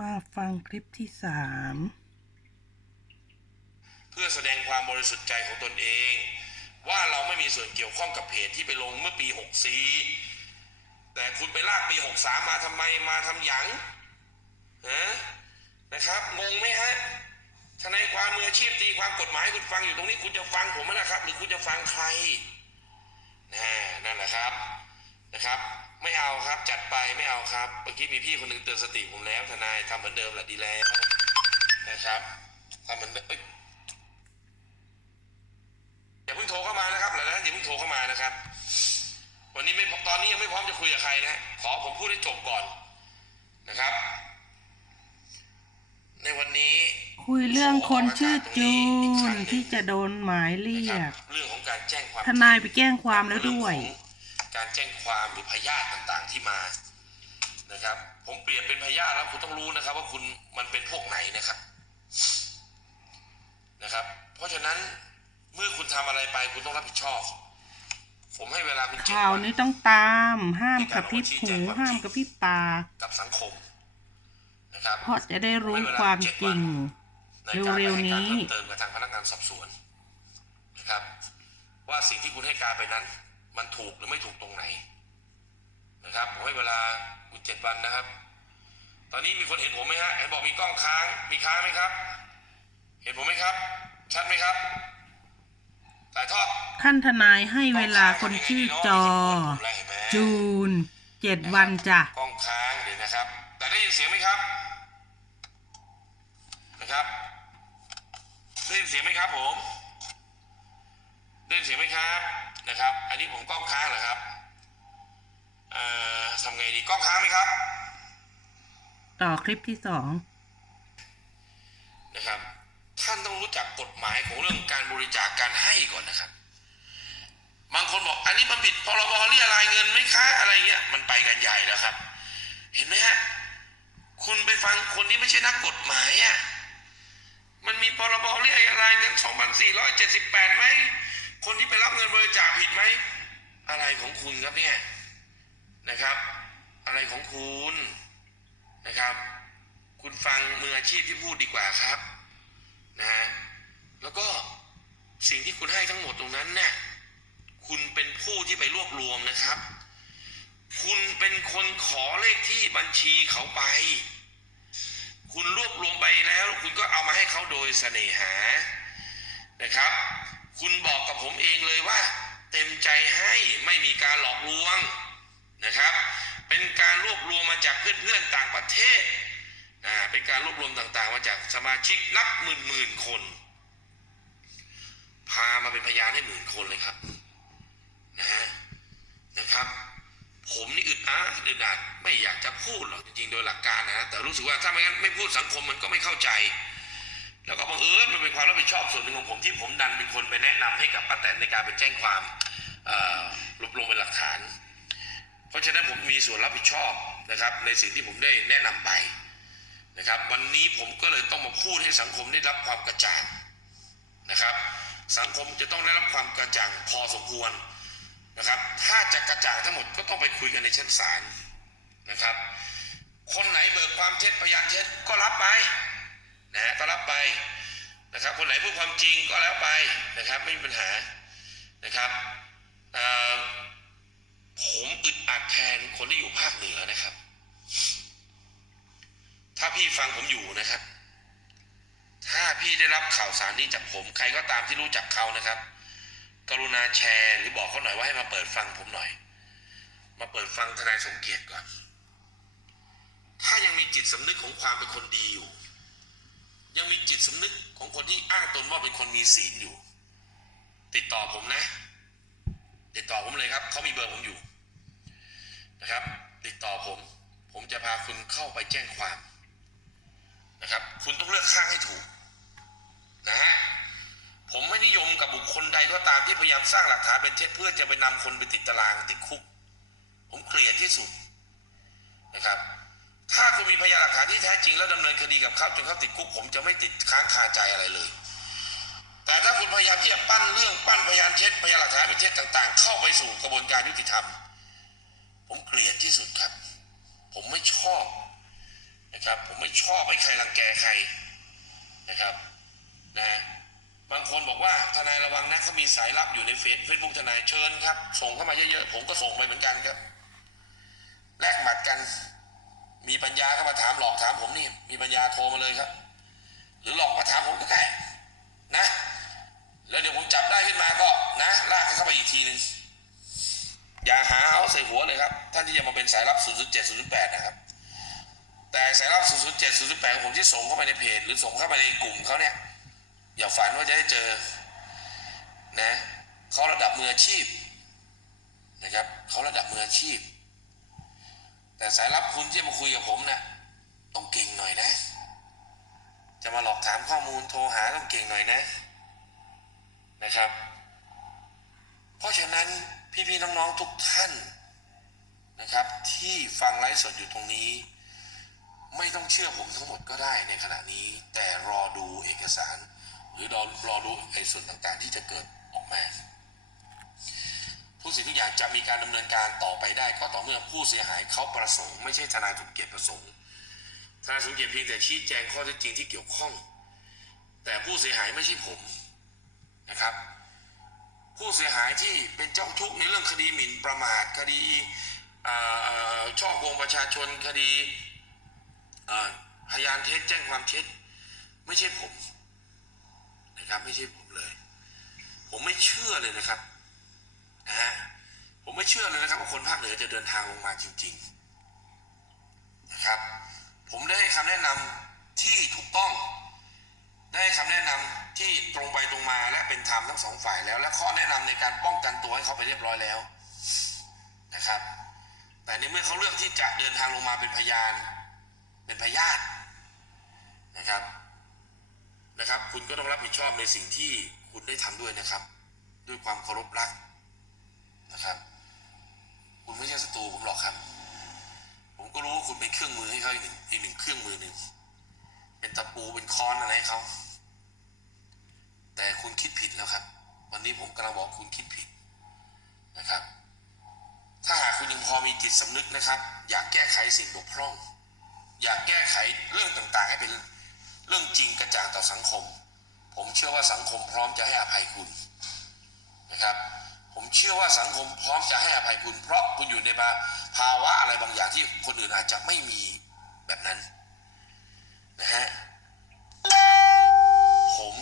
มาฟังคลิปที่สามเพื่อแสดงความบริสุทธิ์ใจของตนเอง ว่าเราไม่มีส่วนเกี่ยวข้องกับเพจที่ไปลงเมื่อปี 64 แต่คุณไปลากปี 63 มาทำไมมาทำหยังฮะนะครับงงไหมฮะทนายความมืออาชีพตีความกฎหมายคุณฟังอยู่ตรงนี้คุณจะฟังผมไหมนะครับ หรือคุณจะฟังใครนะนั่นแหละครับนะครับ ไม่เอาครับ จัดไปไม่เอาครับเมื่อกี้มีพี่คนหนึ่งเตือนสติผมแล้วทนายทำเหมือนเดิมแหละดีแล้วนะครับทำเหมือนเดิมเอ้ยอย่าเพิ่งโทรเข้ามานะครับหลังจากนั้นอย่าเพิ่งโทรเข้ามานะครับ วันนี้ไม่ตอนนี้ยังไม่พร้อมจะคุยกับใครนะขอผมพูดให้จบก่อนนะครับ ในวันนี้คุยเรื่องคนชื่อจูนที่จะโดนหมายเรีนะคยรับกเรื่องของการแจ้งความทนายไปแจ้งความแล้วด้วยเรื่องของ การแจ้งความหรือพยาธิต่างๆที่มานะครับ ผมเปรียบเป็นพยาธิแล้วคุณต้องรู้นะครับ ว่าคุณมันเป็นพวกไหนนะครับนะครับ เพราะฉะนั้นเมื่อคุณทำอะไรไปคุณต้องรับผิดชอบ ผมให้เวลาคุณเจ็ดข่าววันนี้ต้องตาม ห้ามกระพริบหูห้ามกระพริบตากับสังคมนะครับเพราะจะได้รู้ความจริงในการเร็วๆให้การนี้เพิ่มเติมกับทางพนักงานสอบสวนนะครับ ว่าสิ่งที่คุณให้การไปนั้น มันถูกหรือไม่ถูกตรงไหน นะครับผมให้เวลาคุณเจ็ดวันนะครับ ตอนนี้มีคนเห็นผมไหมฮะเห็นบอกมีกล้องค้างมีค้างไหมครับ เห็นผมไหมครับ ชัดไหมครับถ่ายทอดท่านทนายให้เวลาคนชื่อจอ จูนเจ็ดวันจ้ะกล้องค้างเดี๋ยวนะครับ แต่ได้ยินเสียงไหมครับ นะครับได้ยินเสียงไหมครับผมได้ยินเสียงไหมครับ นะครับ อันนี้ผมกล้องค้างเหรอครับเอ่อทำไงดีกล้องค้างไหมครับ ต่อคลิปที่สองนะครับ ท่านต้องรู้จักกฎหมายของเรื่องการบริจาคการให้ก่อนนะครับ บางคนบอกอันนี้มันผิดพรบเรียรายเงินไหมคะอะไรเงี้ยมันไปกันใหญ่แล้วครับ เห็นไหมฮะคุณไปฟังคนที่ไม่ใช่นักกฎหมายอะมันมีพรบเรียรายเงิน2,478ไหม คนที่ไปรับเงินบริจาคผิดไหม อะไรของคุณครับเนี่ยนะครับ อะไรของคุณนะครับ คุณฟังมืออาชีพที่พูดดีกว่าครับนะฮะแล้วก็สิ่งที่คุณให้ทั้งหมดตรงนั้นเนี่ยคุณเป็นผู้ที่ไปรวบรวมนะครับ คุณเป็นคนขอเลขที่บัญชีเขาไป คุณรวบรวมไปแล้ว คุณก็เอามาให้เขาโดยเสน่หานะครับ คุณบอกกับผมเองเลยว่า เต็มใจให้ไม่มีการหลอกลวงนะครับ เป็นการรวบรวมมาจากเพื่อนๆต่างประเทศนะเป็นการรวบรวมต่างๆ มาจากสมาชิกนับหมื่นๆคน พามาเป็นพยานให้หมื่นคนเลยครับนะฮะนะครับ ผมนี่อึดอัดอึดอัดไม่อยากจะพูดหรอกจริงๆโดยหลักการนะแต่รู้สึกว่าถ้าไม่งั้นไม่พูดสังคมมันก็ไม่เข้าใจ แล้วก็บัง เป็นความรับผิดชอบส่วนหนึ่งของผมที่ผมดันเป็นคนไปแนะนำให้กับป้าแตนในการไปแจ้งความรวบรวมเป็นหลักฐาน เพราะฉะนั้นผมมีส่วนรับผิดชอบนะครับในสิ่งที่ผมได้แนะนำไปนะครับ วันนี้ผมก็เลยต้องมาพูดให้สังคมได้รับความกระจ่างนะครับ สังคมจะต้องได้รับความกระจ่างพอสมควรนะครับ ถ้าจะกระจ่างทั้งหมดก็ต้องไปคุยกันในชั้นศาลนะครับ คนไหนเบิกความเท็จพยานเท็จก็รับไปนะฮะก็รับไป นะครับคนไหนพูดความจริงก็แล้วไปนะครับไม่มีปัญหานะครับผมอึดอัดแทนคนที่อยู่ภาคเหนือนะครับ ถ้าพี่ฟังผมอยู่นะครับ ถ้าพี่ได้รับข่าวสารนี้จากผม ใครก็ตามที่รู้จักเขานะครับ กรุณาแชร์ หรือบอกเขาหน่อยว่าให้มาเปิดฟังผมหน่อย มาเปิดฟังทนายสมเกียรติก่อน ถ้ายังมีจิตสำนึกของความเป็นคนดีอยู่ ยังมีจิตสำนึกของคนที่อ้างตนว่าเป็นคนมีศีลอยู่ ติดต่อผมนะ ติดต่อผมเลยครับ เขามีเบอร์ผมอยู่นะครับ ติดต่อผม ผมจะพาคุณเข้าไปแจ้งความนะครับ คุณต้องเลือกข้างให้ถูกนะฮะผมไม่นิยมกับบุคคลใดก็ตามที่พยายามสร้างหลักฐานเป็นเท็จเพื่อจะไปนำคนไปติดตารางติดคุก ผมเกลียดที่สุดนะครับ ถ้าคุณมีพยานหลักฐานที่แท้จริงแล้วดำเนินคดีกับเขาจนเขาติดคุกผมจะไม่ติดค้างคาใจอะไรเลย แต่ถ้าคุณพยายามที่จะปั้นเรื่องปั้นพยานเท็จพยานหลักฐานเป็นเท็จต่าง ๆ เข้าไปสู่กระบวนการยุติธรรม ผมเกลียดที่สุดครับ ผมไม่ชอบนะครับ ผมไม่ชอบให้ใครรังแกใครนะครับนะบางคนบอกว่าทนายระวังนะเขามีสายลับอยู่ในเฟซเฟซบุ๊กทนายเชิญครับ ส่งเข้ามาเยอะๆผมก็ส่งไปเหมือนกันครับแลกหมัดกัน มีปัญญาก็มาถามหลอกถามผมนี่ มีปัญญาโทรมาเลยครับ หรือหลอกมาถามผมก็ได้นะ แล้วเดี๋ยวผมจับได้ขึ้นมาก็นะลากเข้าไปอีกทีหนึ่งอย่าหาเอาใส่หัวเลยครับท่านที่จะมาเป็นสายลับ 007 008 นะครับ แต่สายลับ 007 008ของผมที่ส่งเข้าไปในเพจ หรือส่งเข้าไปในกลุ่มเขาเนี่ย อย่าฝันว่าจะได้เจอนะเขาระดับมืออาชีพนะครับเขาระดับมืออาชีพ แต่สายลับคุณที่มาคุยกับผมเนี่ยต้องเก่งหน่อยนะ จะมาหลอกถามข้อมูลโทรหาต้องเก่งหน่อยนะ นะครับ เพราะฉะนั้นพี่ๆน้องๆทุกท่านนะครับ ที่ฟังไลฟ์สดอยู่ตรงนี้ ไม่ต้องเชื่อผมทั้งหมดก็ได้ในขณะนี้ แต่รอดูเอกสาร หรือรอรอดูไอ้ส่วนต่างๆ ที่จะเกิดออกมา ทุกสิ่งทุกอย่างจะมีการดำเนินการต่อไปได้ก็ต่อเมื่อผู้เสียหายเขาประสงค์ไม่ใช่ทนายสมเกียรติประสงค์ทนายสมเกียรติเพียงแต่ชี้แจงข้อเท็จจริงที่เกี่ยวข้อง แต่ผู้เสียหายไม่ใช่ผมนะครับ ผู้เสียหายที่เป็นเจ้าทุกข์ในเรื่องคดีหมิ่นประมาทคดีช่อโกงประชาชนคดีพยานเท็จแจ้งความเท็จไม่ใช่ผมนะครับไม่ใช่ผมเลย ผมไม่เชื่อเลยนะครับ นะฮะผมไม่เชื่อเลยนะครับว่าคนภาคเหนือจะเดินทางลงมาจริงๆนะครับ ผมได้ให้คำแนะนำที่ถูกต้อง ได้คำแนะนำที่ตรงไปตรงมาและเป็นธรรมทั้งสองฝ่ายแล้ว และข้อแนะนำในการป้องกันตัวให้เขาไปเรียบร้อยแล้วนะครับ แต่ในเมื่อเขาเลือกที่จะเดินทางลงมาเป็นพยาน เป็นพยานนะครับนะครับ คุณก็ต้องรับผิดชอบในสิ่งที่คุณได้ทำด้วยนะครับ ด้วยความเคารพรัก นะครับ คุณไม่ใช่ศัตรูผมหรอกครับ ผมก็รู้ว่าคุณเป็นเครื่องมือให้เขาอีกหนึ่งอีกหนึ่งเครื่องมือหนึ่งเป็นตะปูเป็นค้อนอะไรให้เขาแต่คุณคิดผิดแล้วครับ วันนี้ผมกำลังบอกคุณคิดผิดนะครับ ถ้าหากคุณยังพอมีจิตสำนึกนะครับ อยากแก้ไขสิ่งบกพร่อง อยากแก้ไขเรื่องต่างๆ ให้เป็นเรื่องจริงกระจ่างต่อสังคม ผมเชื่อว่าสังคมพร้อมจะให้อภัยคุณนะครับ เชื่อว่าสังคมพร้อมจะให้อภัยคุณ เพราะคุณอยู่ในภาวะอะไรบางอย่างที่คนอื่นอาจจะไม่มีแบบนั้นนะฮะผม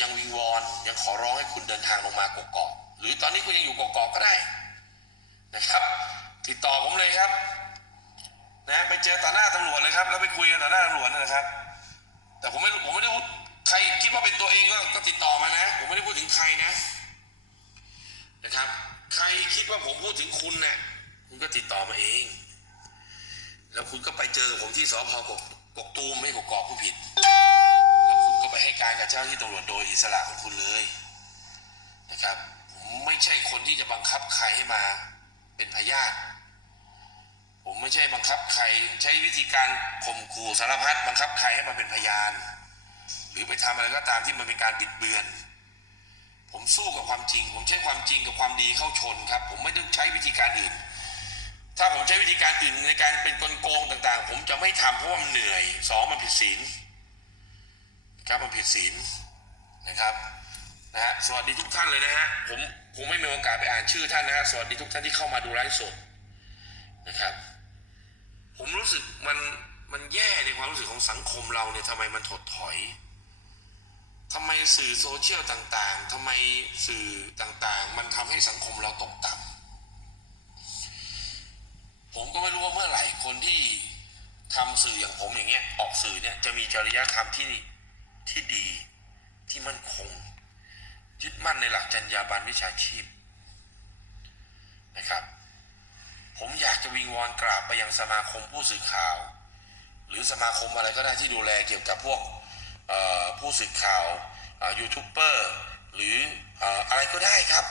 ยังวิงวอนยังขอร้องให้คุณเดินทางลงมากกอกหรือตอนนี้คุณยังอยู่กกอกก็ได้นะครับ ติดต่อผมเลยครับนะไปเจอต่อหน้าตำรวจเลยครับ แล้วไปคุยกันต่อหน้าตำรวจนะครับ แต่ผมไม่ผมไม่ได้พูดใครคิดว่าเป็นตัวเองก็ติดต่อมานะ ผมไม่ได้พูดถึงใครนะ นะครับ ใครคิดว่าผมพูดถึงคุณเนี่ยคุณก็ติดต่อมาเอง แล้วคุณก็ไปเจอผมที่สพกกกตูมไม่กกอกผู้ผิด แล้วคุณก็ไปให้การกับเจ้าที่ตำรวจโดยอิสระของคุณเลยนะครับผมไม่ใช่คนที่จะบังคับใครให้มาเป็นพยานผมไม่ใช่บังคับใครใช้วิธีการข่มขู่สารพัดบังคับใครให้มาเป็นพยาน หรือไปทำอะไรก็ตามที่มันเป็นการบิดเบือน ผมสู้กับความจริง ผมใช้ความจริงกับความดีเข้าชนครับ ผมไม่ต้องใช้วิธีการอื่น ถ้าผมใช้วิธีการอื่นในการเป็นกลโกงต่าง ๆ ผมจะไม่ทำเพราะว่ามันเหนื่อยสองมันผิดศีลครับมันผิดศีลนะครับนะฮะสวัสดีทุกท่านเลยนะฮะผมผมไม่มีโอกาสไปอ่านชื่อท่านนะฮะสวัสดีทุกท่านที่เข้ามาดูไลฟ์สดนะครับ ผมรู้สึกมันมันแย่ในความรู้สึกของสังคมเราเนี่ยทำไมมันถดถอย ทำไมสื่อโซเชียลต่างๆทำไมสื่อต่างๆ มันทำให้สังคมเราตกต่ำผมก็ไม่รู้ว่าเมื่อไหร่คนที่ทำสื่ออย่างผมอย่างเงี้ย ออกสื่อเนี่ยจะมีจริยธรรมที่ที่ดีที่มั่นคง ยึดมั่นในหลักจรรยาบรรณวิชาชีพนะครับ ผมอยากจะวิงวอนกราบไปยังสมาคมผู้สื่อข่าว หรือสมาคมอะไรก็ได้ที่ดูแลเกี่ยวกับพวก ผู้สื่อข่าวยูทูบเบอร์หรืออะไรก็ได้ครับ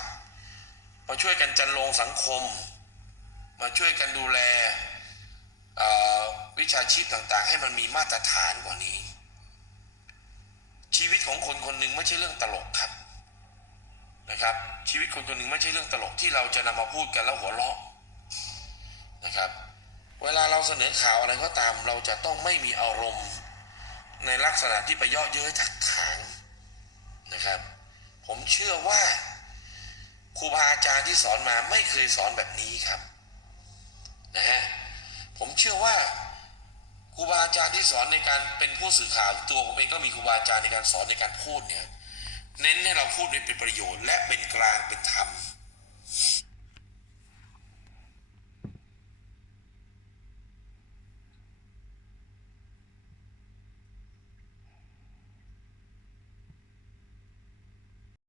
มาช่วยกันจันลงสังคม มาช่วยกันดูแลวิชาชีพต่างๆ ให้มันมีมาตรฐานกว่านี้ ชีวิตของคนคนหนึ่งไม่ใช่เรื่องตลกครับนะครับ ชีวิตคนคนหนึ่งไม่ใช่เรื่องตลกที่เราจะนำมาพูดกันแล้วหัวเราะนะครับ เวลาเราเสนอข่าวอะไรก็ตาม เราจะต้องไม่มีอารมณ์ ในลักษณะที่ไปยาะเย้ยถักถางนะครับ ผมเชื่อว่าครูบาอาจารย์ที่สอนมาไม่เคยสอนแบบนี้ครับนะฮะผมเชื่อว่าครูบาอาจารย์ที่สอนในการเป็นผู้สื่อข่าวตัวผมเองก็มีครูบาอาจารย์ในการสอนในการพูดเนี่ยเน้นให้เราพูดให้เป็นประโยชน์ และเป็นกลางเป็นธรรม